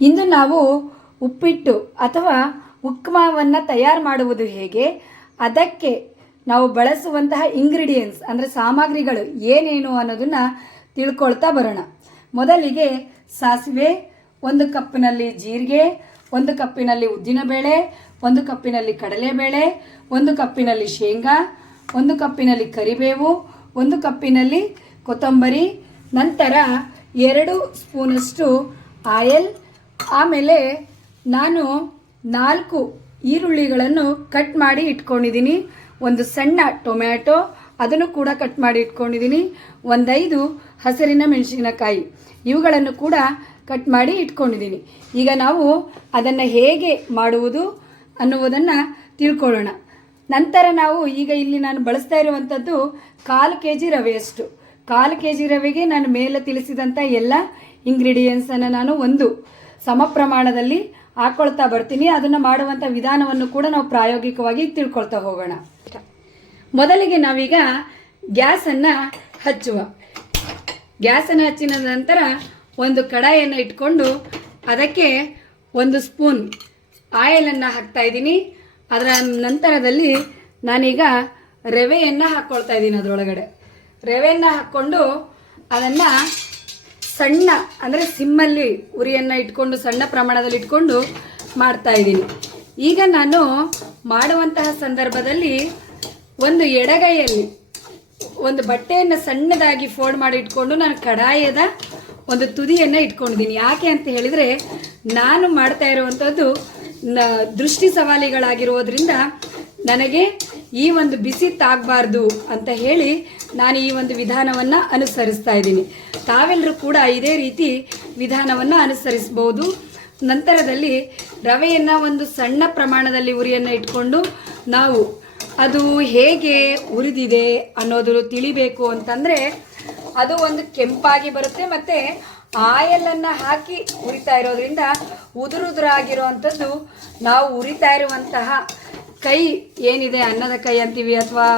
ಇಂದು ನಾವು ಉಪ್ಪಿಟ್ಟು ಅಥವಾ ಉಕ್ಮಾವನ್ನು ತಯಾರು ಮಾಡುವುದು ಹೇಗೆ? ಅದಕ್ಕೆ ನಾವು ಬಳಸುವಂತಹ ಇಂಗ್ರೀಡಿಯೆಂಟ್ಸ್ ಅಂದರೆ ಸಾಮಗ್ರಿಗಳು ಏನೇನು ಅನ್ನೋದನ್ನು ತಿಳ್ಕೊಳ್ತಾ ಬರೋಣ. ಮೊದಲಿಗೆ ಸಾಸಿವೆ, ಒಂದು ಕಪ್ಪಿನಲ್ಲಿ ಜೀರಿಗೆ, ಒಂದು ಕಪ್ಪಿನಲ್ಲಿ ಉದ್ದಿನಬೇಳೆ, ಒಂದು ಕಪ್ಪಿನಲ್ಲಿ ಕಡಲೆಬೇಳೆ, ಒಂದು ಕಪ್ಪಿನಲ್ಲಿ ಶೇಂಗಾ, ಒಂದು ಕಪ್ಪಿನಲ್ಲಿ ಕರಿಬೇವು, ಒಂದು ಕಪ್ಪಿನಲ್ಲಿ ಕೊತ್ತಂಬರಿ, ನಂತರ ಎರಡು ಸ್ಪೂನಷ್ಟು ಆಯಲ್ ಆಮೇಲೆ ನಾನು ನಾಲ್ಕು ಈರುಳ್ಳಿಗಳನ್ನು ಕಟ್ ಮಾಡಿ ಇಟ್ಕೊಂಡಿದ್ದೀನಿ. ಒಂದು ಸಣ್ಣ ಟೊಮ್ಯಾಟೊ, ಅದನ್ನು ಕೂಡ ಕಟ್ ಮಾಡಿ ಇಟ್ಕೊಂಡಿದ್ದೀನಿ. ಒಂದೈದು ಹಸಿರಿನ ಮೆಣಸಿನಕಾಯಿ, ಇವುಗಳನ್ನು ಕೂಡ ಕಟ್ ಮಾಡಿ ಇಟ್ಕೊಂಡಿದ್ದೀನಿ. ಈಗ ನಾವು ಅದನ್ನು ಹೇಗೆ ಮಾಡುವುದು ಅನ್ನುವುದನ್ನು ತಿಳ್ಕೊಳ್ಳೋಣ. ನಂತರ ನಾವು ಈಗ ಇಲ್ಲಿ ನಾನು ಬಳಸ್ತಾ ಇರುವಂಥದ್ದು ಕಾಲು ಕೆ ಜಿ ರವೆಯಷ್ಟು. ಕಾಲು ಕೆ ಜಿ ರವೆಗೆ ನಾನು ಮೇಲೆ ತಿಳಿಸಿದಂಥ ಎಲ್ಲ ಇಂಗ್ರೀಡಿಯೆಂಟ್ಸನ್ನು ನಾನು ಒಂದು ಸಮ ಪ್ರಮಾಣದಲ್ಲಿ ಹಾಕ್ಕೊಳ್ತಾ ಬರ್ತೀನಿ. ಅದನ್ನು ಮಾಡುವಂಥ ವಿಧಾನವನ್ನು ಕೂಡ ನಾವು ಪ್ರಾಯೋಗಿಕವಾಗಿ ತಿಳ್ಕೊಳ್ತಾ ಹೋಗೋಣ. ಮೊದಲಿಗೆ ನಾವೀಗ ಗ್ಯಾಸನ್ನು ಹಚ್ಚುವ. ಗ್ಯಾಸನ್ನು ಹಚ್ಚಿದ ನಂತರ ಒಂದು ಕಡಾಯಿಯನ್ನು ಇಟ್ಕೊಂಡು ಅದಕ್ಕೆ ಒಂದು ಸ್ಪೂನ್ ಆಯಿಲನ್ನು ಹಾಕ್ತಾ ಇದ್ದೀನಿ. ಅದರ ನಂತರದಲ್ಲಿ ನಾನೀಗ ರವೆಯನ್ನು ಹಾಕ್ಕೊಳ್ತಾ ಇದ್ದೀನಿ ಅದರೊಳಗಡೆ. ರವೆಯನ್ನು ಹಾಕ್ಕೊಂಡು ಅದನ್ನು ಸಣ್ಣ, ಅಂದರೆ ಸಿಮ್ಮಲ್ಲಿ ಉರಿಯನ್ನು ಇಟ್ಕೊಂಡು, ಸಣ್ಣ ಪ್ರಮಾಣದಲ್ಲಿ ಇಟ್ಕೊಂಡು ಮಾಡ್ತಾ ಇದ್ದೀನಿ. ಈಗ ನಾನು ಮಾಡುವಂತಹ ಸಂದರ್ಭದಲ್ಲಿ ಒಂದು ಎಡಗೈಯಲ್ಲಿ ಒಂದು ಬಟ್ಟೆಯನ್ನು ಸಣ್ಣದಾಗಿ ಫೋಲ್ಡ್ ಮಾಡಿ ಇಟ್ಕೊಂಡು ನಾನು ಕಡಾಯದ ಒಂದು ತುದಿಯನ್ನು ಇಟ್ಕೊಂಡಿದ್ದೀನಿ. ಯಾಕೆ ಅಂತ ಹೇಳಿದರೆ, ನಾನು ಮಾಡ್ತಾ ಇರುವಂಥದ್ದು ದೃಷ್ಟಿ ಸವಾಲಿಗಳಾಗಿರುವುದರಿಂದ ನನಗೆ ಈ ಒಂದು ಬಿಸಿ ತಾಗಬಾರ್ದು ಅಂತ ಹೇಳಿ ನಾನು ಈ ಒಂದು ವಿಧಾನವನ್ನು ಅನುಸರಿಸ್ತಾ ಇದ್ದೀನಿ. ತಾವೆಲ್ಲರೂ ಕೂಡ ಇದೇ ರೀತಿ ವಿಧಾನವನ್ನು ಅನುಸರಿಸ್ಬೋದು. ನಂತರದಲ್ಲಿ ರವೆಯನ್ನು ಒಂದು ಸಣ್ಣ ಪ್ರಮಾಣದಲ್ಲಿ ಉರಿಯನ್ನು ಇಟ್ಕೊಂಡು ನಾವು ಅದು ಹೇಗೆ ಉರಿದಿದೆ ಅನ್ನೋದು ತಿಳಿಬೇಕು ಅಂತಂದರೆ ಅದು ಒಂದು ಕೆಂಪಾಗಿ ಬರುತ್ತೆ ಮತ್ತು ಆಯಲನ್ನು ಹಾಕಿ ಉರಿತಾ ಇರೋದ್ರಿಂದ ಉದುರುದುರಾಗಿರುವಂಥದ್ದು ನಾವು ಉರಿತಾ ಇರುವಂತಹ ಕೈ ಏನಿದೆ ಅನ್ನದ ಕೈ ಅಂತೀವಿ ಅಥವಾ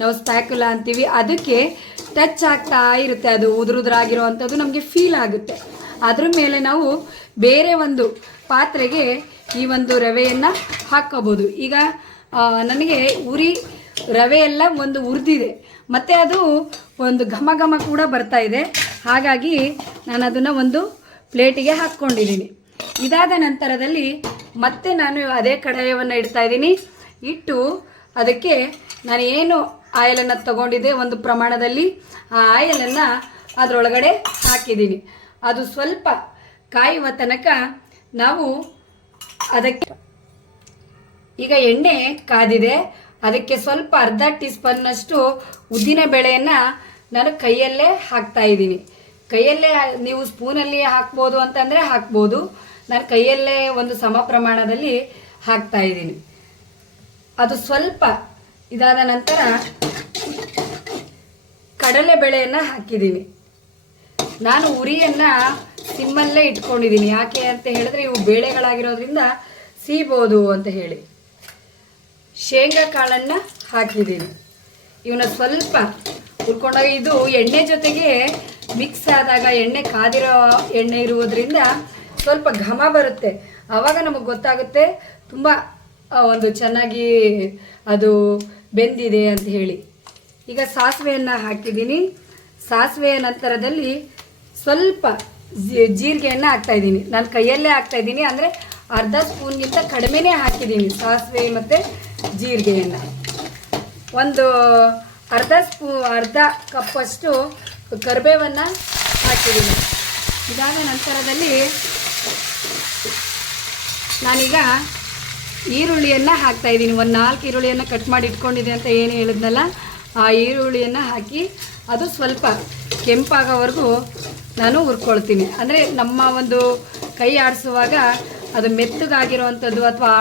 ನಾವು ಸ್ಪ್ಯಾಕುಲ ಅಂತೀವಿ, ಅದಕ್ಕೆ ಟಚ್ ಆಗ್ತಾ ಇರುತ್ತೆ. ಅದು ಉದುರುದ್ರಾಗಿರುವಂಥದ್ದು ನಮಗೆ ಫೀಲ್ ಆಗುತ್ತೆ. ಅದ್ರ ಮೇಲೆ ನಾವು ಬೇರೆ ಒಂದು ಪಾತ್ರೆಗೆ ಈ ಒಂದು ರವೆಯನ್ನು ಹಾಕೋಬೋದು ಈಗ ನನಗೆ ಉರಿ ರವೆ ಎಲ್ಲ ಒಂದು ಉರಿದಿದೆ. ಮತ್ತು ಅದು ಒಂದು ಘಮ ಘಮ ಕೂಡ ಬರ್ತಾ ಇದೆ. ಹಾಗಾಗಿ ನಾನು ಅದನ್ನು ಒಂದು ಪ್ಲೇಟಿಗೆ ಹಾಕ್ಕೊಂಡಿದ್ದೀನಿ. ಇದಾದ ನಂತರದಲ್ಲಿ ಮತ್ತೆ ನಾನು ಅದೇ ಕಡಾಯವನ್ನು ಇಡ್ತಾ ಇದ್ದೀನಿ. ಇಟ್ಟು ಅದಕ್ಕೆ ನಾನು ಏನು ಆಯಲನ್ನು ತಗೊಂಡಿದ್ದೆ ಒಂದು ಪ್ರಮಾಣದಲ್ಲಿ, ಆ ಆಯಲನ್ನು ಅದರೊಳಗಡೆ ಹಾಕಿದ್ದೀನಿ. ಅದು ಸ್ವಲ್ಪ ಕಾಯುವ ತನಕ ನಾವು ಅದಕ್ಕೆ ಈಗ ಎಣ್ಣೆ ಕಾದಿದೆ. ಅದಕ್ಕೆ ಸ್ವಲ್ಪ ಅರ್ಧ ಟೀ ಸ್ಪೂನ್ನಷ್ಟು ಉದ್ದಿನ ಬೇಳೆಯನ್ನು ನಾನು ಕೈಯಲ್ಲೇ ಹಾಕ್ತಾ ಇದ್ದೀನಿ. ಕೈಯಲ್ಲೇ ನೀವು ಸ್ಪೂನಲ್ಲಿ ಹಾಕ್ಬೋದು ಅಂತಂದರೆ ಹಾಕ್ಬೋದು. ನಾನು ಕೈಯಲ್ಲೇ ಒಂದು ಸಮ ಪ್ರಮಾಣದಲ್ಲಿ ಹಾಕ್ತಾ ಇದ್ದೀನಿ. ಅದು ಸ್ವಲ್ಪ ಇದಾದ ನಂತರ ಕಡಲೆ ಬೇಳೆಯನ್ನು ಹಾಕಿದ್ದೀನಿ. ನಾನು ಉರಿಯನ್ನು ಸಿಮ್ಮಲ್ಲೇ ಇಟ್ಕೊಂಡಿದ್ದೀನಿ. ಯಾಕೆ ಅಂತ ಹೇಳಿದ್ರೆ ಇವು ಬೇಳೆಗಳಾಗಿರೋದ್ರಿಂದ ಸೀಬೋದು ಅಂತ ಹೇಳಿ. ಶೇಂಗಾ ಕಾಳನ್ನು ಹಾಕಿದ್ದೀನಿ. ಇವನ್ನ ಸ್ವಲ್ಪ ಹುರ್ಕೊಂಡಾಗ ಇದು ಎಣ್ಣೆ ಜೊತೆಗೆ ಮಿಕ್ಸ್ ಆದಾಗ ಎಣ್ಣೆ ಕಾದಿರೋ ಎಣ್ಣೆ ಇರುವುದರಿಂದ ಸ್ವಲ್ಪ ಘಮ ಬರುತ್ತೆ. ಆವಾಗ ನಮಗೆ ಗೊತ್ತಾಗುತ್ತೆ ತುಂಬ ಒಂದು ಚೆನ್ನಾಗಿ ಅದು ಬೆಂದಿದೆ ಅಂತ ಹೇಳಿ. ಈಗ ಸಾಸಿವೆಯನ್ನು ಹಾಕಿದ್ದೀನಿ. ಸಾಸಿವೆಯ ನಂತರದಲ್ಲಿ ಸ್ವಲ್ಪ ಜೀರಿಗೆಯನ್ನು ಹಾಕ್ತಾ ಇದ್ದೀನಿ. ನಾನು ಕೈಯಲ್ಲೇ ಹಾಕ್ತಾ ಇದ್ದೀನಿ. ಅಂದರೆ ಅರ್ಧ ಸ್ಪೂನ್ಗಿಂತ ಕಡಿಮೆನೇ ಹಾಕಿದ್ದೀನಿ ಸಾಸಿವೆ ಮತ್ತು ಜೀರಿಗೆಯನ್ನು. ಒಂದು ಅರ್ಧ ಸ್ಪೂ, ಅರ್ಧ ಕಪ್ಪಷ್ಟು ಕರಿಬೇವನ್ನು ಹಾಕಿದ್ದೀನಿ. ಇದಾದ ನಂತರದಲ್ಲಿ ನಾನೀಗ ಈರುಳ್ಳಿಯನ್ನು ಹಾಕ್ತಾ ಇದ್ದೀನಿ. ಒಂದು ನಾಲ್ಕು ಈರುಳ್ಳಿಯನ್ನು ಕಟ್ ಮಾಡಿ ಇಟ್ಕೊಂಡಿದೆ ಅಂತ ಏನು ಹೇಳಿದ್ನಲ್ಲ, ಆ ಈರುಳ್ಳಿಯನ್ನು ಹಾಕಿ ಅದು ಸ್ವಲ್ಪ ಕೆಂಪಾಗೋವರೆಗೂ ನಾನು ಹುರ್ಕೊಳ್ತೀನಿ. ಅಂದರೆ ನಮ್ಮ ಒಂದು ಕೈ ಆಡಿಸುವಾಗ ಅದು ಮೆತ್ತಗಾಗಿರೋವಂಥದ್ದು ಅಥವಾ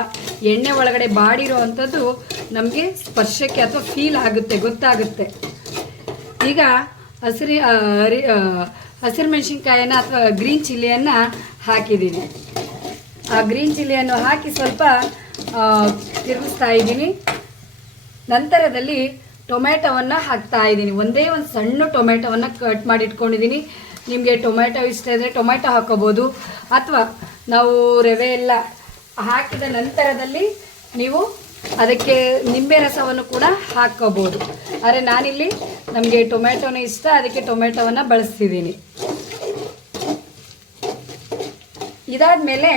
ಎಣ್ಣೆ ಒಳಗಡೆ ಬಾಡಿರೋ ಅಂಥದ್ದು ನಮಗೆ ಸ್ಪರ್ಶಕ್ಕೆ ಅಥವಾ ಫೀಲ್ ಆಗುತ್ತೆ, ಗೊತ್ತಾಗುತ್ತೆ. ಈಗ ಹಸಿರಿ ಹರಿ ಹಸಿರು ಮೆಣಸಿನ್ಕಾಯನ್ನು ಅಥವಾ ಗ್ರೀನ್ ಚಿಲ್ಲಿಯನ್ನು ಹಾಕಿದ್ದೀನಿ. ಆ ಗ್ರೀನ್ ಚಿಲ್ಲಿಯನ್ನು ಹಾಕಿ ಸ್ವಲ್ಪ ತಿರುಗಿಸ್ತಾ ಇದ್ದೀನಿ. ನಂತರದಲ್ಲಿ ಟೊಮೆಟೊವನ್ನು ಹಾಕ್ತಾ ಇದ್ದೀನಿ. ಒಂದೇ ಒಂದು ಸಣ್ಣ ಟೊಮೆಟೊವನ್ನು ಕಟ್ ಮಾಡಿ ಇಟ್ಕೊಂಡಿದ್ದೀನಿ. ನಿಮಗೆ ಟೊಮೆಟೊ ಇಷ್ಟ ಇದ್ದರೆ ಟೊಮೆಟೊ ಹಾಕೋಬೋದು. ಅಥವಾ ನಾವು ರವೆ ಎಲ್ಲ ಹಾಕಿದ ನಂತರದಲ್ಲಿ ನೀವು ಅದಕ್ಕೆ ನಿಂಬೆ ರಸವನ್ನು ಕೂಡ ಹಾಕ್ಕೋಬೋದು ಆದರೆ ನಾನಿಲ್ಲಿ ನಮಗೆ ಟೊಮೆಟೊನೇ ಇಷ್ಟ. ಅದಕ್ಕೆ ಟೊಮೆಟೊವನ್ನು ಬಳಸ್ತಿದ್ದೀನಿ. ಇದಾದ್ಮೇಲೆ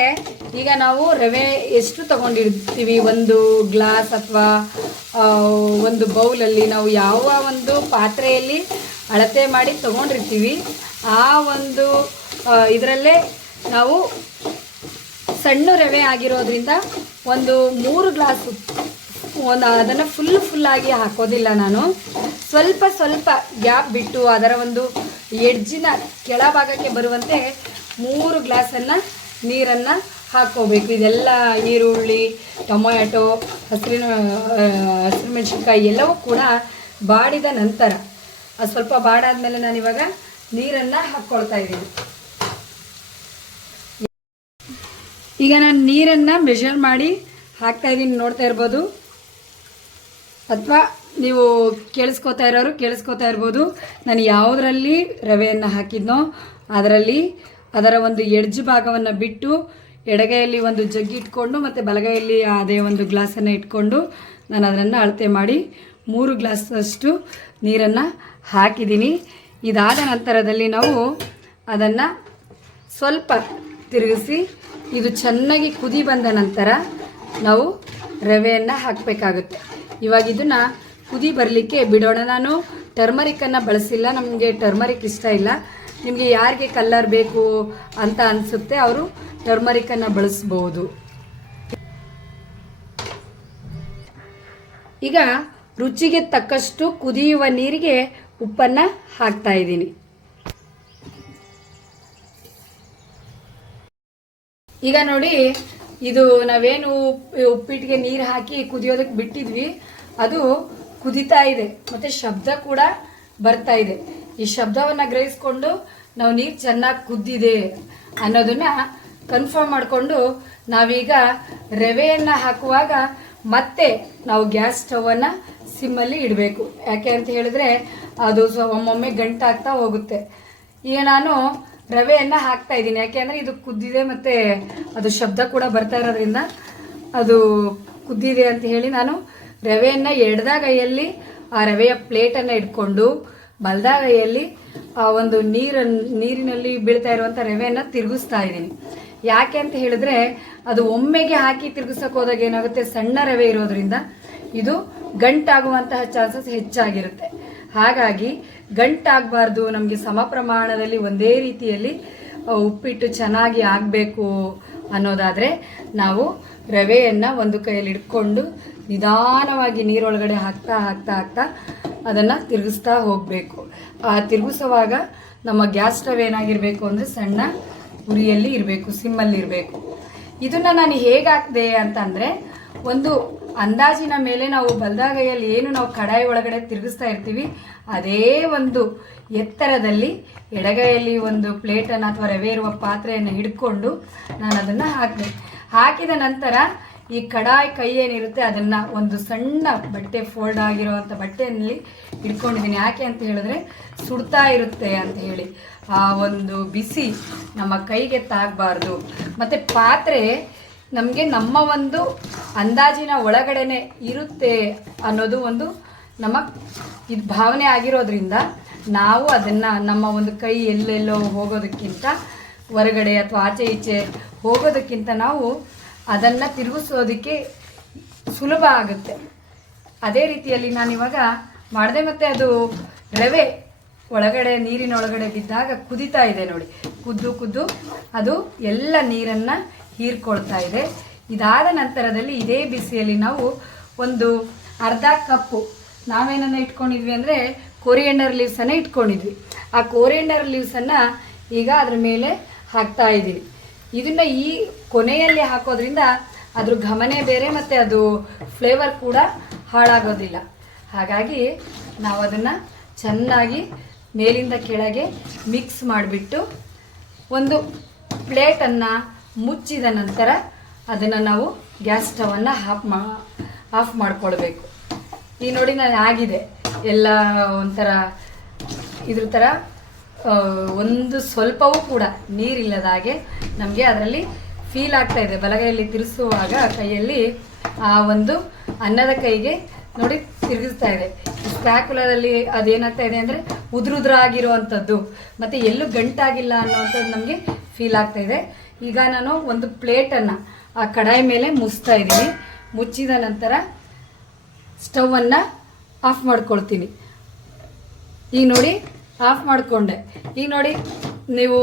ಈಗ ನಾವು ರವೆ ಎಷ್ಟು ತಗೊಂಡಿರ್ತೀವಿ? ಒಂದು ಗ್ಲಾಸ್ ಅಥವಾ ಒಂದು ಬೌಲಲ್ಲಿ ನಾವು ಯಾವ ಒಂದು ಪಾತ್ರೆಯಲ್ಲಿ ಅಳತೆ ಮಾಡಿ ತಗೊಂಡಿರ್ತೀವಿ, ಆ ಒಂದು ಇದರಲ್ಲೇ ನಾವು ಸಣ್ಣ ರವೆ ಆಗಿರೋದ್ರಿಂದ ಒಂದು ಮೂರು ಗ್ಲಾಸ್ ಒಂದು ಅದನ್ನು ಫುಲ್ ಫುಲ್ಲಾಗಿ ಹಾಕೋದಿಲ್ಲ ನಾನು. ಸ್ವಲ್ಪ ಸ್ವಲ್ಪ ಗ್ಯಾಪ್ ಬಿಟ್ಟು ಅದರ ಒಂದು ಎಡ್ಜಿನ ಕೆಳಭಾಗಕ್ಕೆ ಬರುವಂತೆ ಮೂರು ಗ್ಲಾಸನ್ನು ನೀರನ್ನು ಹಾಕ್ಕೋಬೇಕು. ಇದೆಲ್ಲ ಈರುಳ್ಳಿ, ಟೊಮ್ಯಾಟೊ, ಹಸಿರಿನ ಹಸಿರು ಮೆಣಸಿನ್ಕಾಯಿ ಎಲ್ಲವೂ ಕೂಡ ಬಾಡಿದ ನಂತರ, ಅದು ಸ್ವಲ್ಪ ಬಾಡಾದ್ಮೇಲೆ ನಾನಿವಾಗ ನೀರನ್ನು ಹಾಕ್ಕೊಳ್ತಾ ಇದ್ದೀನಿ. ಈಗ ನಾನು ನೀರನ್ನು ಮೆಷರ್ ಮಾಡಿ ಹಾಕ್ತಾ ಇದ್ದೀನಿ ನೋಡ್ತಾ ಇರ್ಬೋದು. ಅಥವಾ ನೀವು ಕೇಳಿಸ್ಕೊತಾ ಇರೋರು ಕೇಳಿಸ್ಕೊತಾ ಇರ್ಬೋದು. ನಾನು ಯಾವುದರಲ್ಲಿ ರವೆಯನ್ನು ಹಾಕಿದ್ನೋ, ಅದರಲ್ಲಿ ಅದರ ಒಂದು ಎಡ್ಜ್ ಭಾಗವನ್ನು ಬಿಟ್ಟು ಎಡಗೈಯಲ್ಲಿ ಒಂದು ಜಗ್ಗಿ ಇಟ್ಕೊಂಡು ಮತ್ತು ಬಲಗೈಯಲ್ಲಿ ಅದೇ ಒಂದು ಗ್ಲಾಸನ್ನು ಇಟ್ಕೊಂಡು ನಾನು ಅದನ್ನು ಅಳತೆ ಮಾಡಿ ಮೂರು ಗ್ಲಾಸಷ್ಟು ನೀರನ್ನು ಹಾಕಿದ್ದೀನಿ. ಇದಾದ ನಂತರದಲ್ಲಿ ನಾವು ಅದನ್ನು ಸ್ವಲ್ಪ ತಿರುಗಿಸಿ ಇದು ಚೆನ್ನಾಗಿ ಕುದಿ ಬಂದ ನಂತರ ನಾವು ರವೆಯನ್ನು ಹಾಕಬೇಕಾಗುತ್ತೆ. ಇವಾಗ ಇದನ್ನು ಕುದಿ ಬರಲಿಕ್ಕೆ ಬಿಡೋಣ. ನಾನು ಟರ್ಮರಿಕನ್ನು ಬಳಸಿಲ್ಲ. ನಮಗೆ ಟರ್ಮರಿಕ್ ಇಷ್ಟ ಇಲ್ಲ. ನಿಮಗೆ ಯಾರಿಗೆ ಕಲ್ಲರ್ ಬೇಕು ಅಂತ ಅನಿಸುತ್ತೆ ಅವರು ಟರ್ಮರಿಕನ್ನು ಬಳಸ್ಬೋದು. ಈಗ ರುಚಿಗೆ ತಕ್ಕಷ್ಟು ಕುದಿಯುವ ನೀರಿಗೆ ಉಪ್ಪನ್ನು ಹಾಕ್ತಾ ಇದ್ದೀನಿ. ಈಗ ನೋಡಿ, ಇದು ನಾವೇನು ಉಪ್ಪಿಟ್ಟಿಗೆ ನೀರು ಹಾಕಿ ಕುದಿಯೋದಕ್ಕೆ ಬಿಟ್ಟಿದ್ವಿ, ಅದು ಕುದಿತಾ ಇದೆ. ಮತ್ತೆ ಶಬ್ದ ಕೂಡ ಬರ್ತಾ ಇದೆ. ಈ ಶಬ್ದವನ್ನ ಗ್ರಹಿಸ್ಕೊಂಡು ನಾವು ನೀರು ಚೆನ್ನಾಗಿ ಕುದ್ದಿದೆ ಅನ್ನೋದನ್ನ ಕನ್ಫರ್ಮ್ ಮಾಡಿಕೊಂಡು ನಾವೀಗ ರವೆಯನ್ನ ಹಾಕುವಾಗ ಮತ್ತೆ ನಾವು ಗ್ಯಾಸ್ ಸ್ಟವನ್ನು ಸಿಮ್ಮಲ್ಲಿ ಇಡಬೇಕು. ಯಾಕೆ ಅಂತ ಹೇಳಿದ್ರೆ ಅದು ಒಮ್ಮೊಮ್ಮೆ ಗಂಟಾಗ್ತಾ ಹೋಗುತ್ತೆ. ಈಗ ನಾನು ರವೆಯನ್ನು ಹಾಕ್ತಾ ಇದ್ದೀನಿ. ಯಾಕೆಂದರೆ ಇದು ಕುದ್ದಿದೆ ಮತ್ತು ಅದು ಶಬ್ದ ಕೂಡ ಬರ್ತಾ ಇರೋದ್ರಿಂದ ಅದು ಕುದ್ದಿದೆ ಅಂತ ಹೇಳಿ ನಾನು ರವೆಯನ್ನು ಎಡ್ದಾಗ ಕೈಯಲ್ಲಿ ಆ ರವೆಯ ಪ್ಲೇಟನ್ನು ಇಟ್ಕೊಂಡು ಬಲ್ದ ಕೈಯಲ್ಲಿ ಆ ಒಂದು ನೀರನ್ನು ನೀರಿನಲ್ಲಿ ಬೀಳ್ತಾ ಇರುವಂಥ ರವೆಯನ್ನು ತಿರುಗಿಸ್ತಾ ಇದ್ದೀನಿ. ಯಾಕೆ ಅಂತ ಹೇಳಿದ್ರೆ, ಅದು ಒಮ್ಮೆಗೆ ಹಾಕಿ ತಿರುಗಿಸೋಕೆ ಹೋದಾಗ ಏನಾಗುತ್ತೆ? ಸಣ್ಣ ರವೆ ಇರೋದ್ರಿಂದ ಇದು ಗಂಟಾಗುವಂತಹ ಚಾನ್ಸಸ್ ಹೆಚ್ಚಾಗಿರುತ್ತೆ. ಹಾಗಾಗಿ ಗಂಟಾಗಬಾರ್ದು, ನಮಗೆ ಸಮ ಪ್ರಮಾಣದಲ್ಲಿ ಒಂದೇ ರೀತಿಯಲ್ಲಿ ಉಪ್ಪಿಟ್ಟು ಚೆನ್ನಾಗಿ ಆಗಬೇಕು ಅನ್ನೋದಾದರೆ ನಾವು ರವೆಯನ್ನು ಒಂದು ಕೈಯಲ್ಲಿ ಇಟ್ಕೊಂಡು ನಿಧಾನವಾಗಿ ನೀರೊಳಗಡೆ ಹಾಕ್ತಾ ಹಾಕ್ತಾ ಹಾಕ್ತಾ ಅದನ್ನು ತಿರುಗಿಸ್ತಾ ಹೋಗಬೇಕು. ಆ ತಿರುಗಿಸುವಾಗ ನಮ್ಮ ಗ್ಯಾಸ್ ಸ್ಟವ್ ಏನಾಗಿರಬೇಕು ಅಂದರೆ ಸಣ್ಣ ಉರಿಯಲ್ಲಿ ಇರಬೇಕು, ಸಿಮ್ಮಲ್ಲಿ ಇರಬೇಕು. ಇದನ್ನು ನಾನು ಹೇಗೆ ಹಾಕಿದೆ ಅಂತಂದರೆ ಒಂದು ಅಂದಾಜಿನ ಮೇಲೆ ನಾವು ಬಲ್ದಾಗೈಯಲ್ಲಿ ಏನು ನಾವು ಕಡಾಯಿ ಒಳಗಡೆ ತಿರುಗಿಸ್ತಾ ಇರ್ತೀವಿ, ಅದೇ ಒಂದು ಎತ್ತರದಲ್ಲಿ ಎಡಗೈಯಲ್ಲಿ ಒಂದು ಪ್ಲೇಟನ್ನು ಅಥವಾ ರವೆ ಇರುವ ಪಾತ್ರೆಯನ್ನು ಹಿಡ್ಕೊಂಡು ನಾನು ಅದನ್ನು ಹಾಕಿದೆ. ಹಾಕಿದ ನಂತರ ಈ ಕಡಾಯಿ ಕೈ ಏನಿರುತ್ತೆ ಅದನ್ನು ಒಂದು ಸಣ್ಣ ಬಟ್ಟೆ ಫೋಲ್ಡ್ ಆಗಿರುವಂಥ ಬಟ್ಟೆಯಲ್ಲಿ ಇಟ್ಕೊಂಡಿದ್ದೀನಿ ಯಾಕೆ ಅಂತ ಹೇಳಿದ್ರೆ ಸುಡ್ತಾ ಇರುತ್ತೆ ಅಂತ ಹೇಳಿ. ಆ ಒಂದು ಬಿಸಿ ನಮ್ಮ ಕೈಗೆ ತಾಗಬಾರ್ದು. ಮತ್ತು ಪಾತ್ರೆ ನಮಗೆ ನಮ್ಮ ಒಂದು ಅಂದಾಜಿನ ಒಳಗಡೆನೆ ಇರುತ್ತೆ ಅನ್ನೋದು ಒಂದು ನಮ್ಮ ಇದು ಭಾವನೆ ಆಗಿರೋದ್ರಿಂದ ನಾವು ಅದನ್ನು ನಮ್ಮ ಒಂದು ಕೈ ಎಲ್ಲೆಲ್ಲೋ ಹೋಗೋದಕ್ಕಿಂತ ಹೊರಗಡೆ ಅಥವಾ ಆಚೆ ಈಚೆ ಹೋಗೋದಕ್ಕಿಂತ ನಾವು ಅದನ್ನು ತಿರುಗಿಸೋದಕ್ಕೆ ಸುಲಭ ಆಗುತ್ತೆ. ಅದೇ ರೀತಿಯಲ್ಲಿ ನಾನಿವಾಗ ಮಾಡಿದೆ ಮತ್ತು ಅದು ರವೆ ಒಳಗಡೆ ನೀರಿನ ಒಳಗಡೆ ಬಿದ್ದಾಗ ಕುದಿತಾ ಇದೆ ನೋಡಿ. ಕುದ್ದು ಕುದ್ದು ಅದು ಎಲ್ಲ ನೀರನ್ನು ಹೀರ್ಕೊಳ್ತಾ ಇದೆ. ಇದಾದ ನಂತರದಲ್ಲಿ ಇದೇ ಬಿಸಿಯಲ್ಲಿ ನಾವು ಒಂದು ಅರ್ಧ ಕಪ್ಪು ನಾವೇನನ್ನ ಇಟ್ಕೊಂಡಿದ್ವಿ ಅಂದರೆ ಕೊರಿಯಂಡರ್ ಲೀವ್ಸನ್ನು ಇಟ್ಕೊಂಡಿದ್ವಿ. ಆ ಕೊರಿಯಂಡರ್ ಲೀವ್ಸನ್ನು ಈಗ ಅದ್ರ ಮೇಲೆ ಹಾಕ್ತಾ ಇದ್ದೀವಿ. ಇದನ್ನು ಈ ಕೊನೆಯಲ್ಲಿ ಹಾಕೋದ್ರಿಂದ ಅದ್ರ ಘಮನೆ ಬೇರೆ ಮತ್ತು ಅದು ಫ್ಲೇವರ್ ಕೂಡ ಹಾಳಾಗೋದಿಲ್ಲ. ಹಾಗಾಗಿ ನಾವು ಅದನ್ನು ಚೆನ್ನಾಗಿ ಮೇಲಿಂದ ಕೆಳಗೆ ಮಿಕ್ಸ್ ಮಾಡಿಬಿಟ್ಟು ಒಂದು ಪ್ಲೇಟನ್ನು ಮುಚ್ಚಿದ ನಂತರ ಅದನ್ನು ನಾವು ಗ್ಯಾಸ್ ಸ್ಟವನ್ನು ಆಫ್ ಮಾ ಆಫ್ ಮಾಡಿಕೊಳ್ಬೇಕು. ಈ ನೋಡಿ ನಾನು ಆಗಿದೆ. ಎಲ್ಲ ಒಂಥರ ಇದ್ರ ಥರ ಒಂದು ಸ್ವಲ್ಪವೂ ಕೂಡ ನೀರಿಲ್ಲದ ಹಾಗೆ ನಮಗೆ ಅದರಲ್ಲಿ ಫೀಲ್ ಆಗ್ತಾ ಇದೆ. ಬಲಗೈಯಲ್ಲಿ ತಿರುಸುವಾಗ ಕೈಯಲ್ಲಿ ಆ ಒಂದು ಅನ್ನದ ಕೈಗೆ ನೋಡಿ ತಿರುಗಿಸ್ತಾ ಇದೆ. ಸ್ಪ್ಯಾಕುಲದಲ್ಲಿ ಅದೇನಾಗ್ತಾ ಇದೆ ಅಂದರೆ ಉದುರುದ್ರಾಗಿರುವಂಥದ್ದು ಮತ್ತು ಎಲ್ಲೂ ಗಂಟಾಗಿಲ್ಲ ಅನ್ನೋವಂಥದ್ದು ನಮಗೆ ಫೀಲ್ ಆಗ್ತಾ ಇದೆ. ಈಗ ನಾನು ಒಂದು ಪ್ಲೇಟನ್ನು ಆ ಕಡಾಯಿ ಮೇಲೆ ಮುಚ್ತಾ ಇದ್ದೀನಿ. ಮುಚ್ಚಿದ ನಂತರ ಸ್ಟವನ್ನು ಆಫ್ ಮಾಡ್ಕೊಳ್ತೀನಿ. ಈಗ ನೋಡಿ, ಆಫ್ ಮಾಡಿಕೊಂಡೆ. ಈಗ ನೋಡಿ, ನೀವು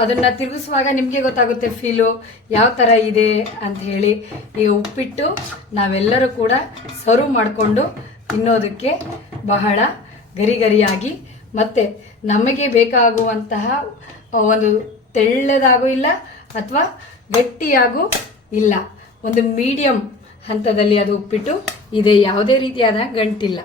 ಅದನ್ನು ತಿರುಗಿಸುವಾಗ ನಿಮಗೆ ಗೊತ್ತಾಗುತ್ತೆ ಫೀಲು ಯಾವ ಥರ ಇದೆ ಅಂತ ಹೇಳಿ. ಈಗ ಉಪ್ಪಿಟ್ಟು ನಾವೆಲ್ಲರೂ ಕೂಡ ಸರ್ವ್ ಮಾಡಿಕೊಂಡು ತಿನ್ನೋದಕ್ಕೆ ಬಹಳ ಗರಿಗರಿಯಾಗಿ ಮತ್ತು ನಮಗೆ ಬೇಕಾಗುವಂತಹ ಒಂದು ತೆಳ್ಳದಾಗೂ ಇಲ್ಲ ಅಥವಾ ಗಟ್ಟಿಯಾಗೂ ಇಲ್ಲ. ಒಂದು ಮೀಡಿಯಂ ಹಂತದಲ್ಲಿ ಅದು ಉಪ್ಪಿಟ್ಟು ಇದೆ ಯಾವುದೇ ರೀತಿಯಾದ ಗಂಟಿಲ್ಲ.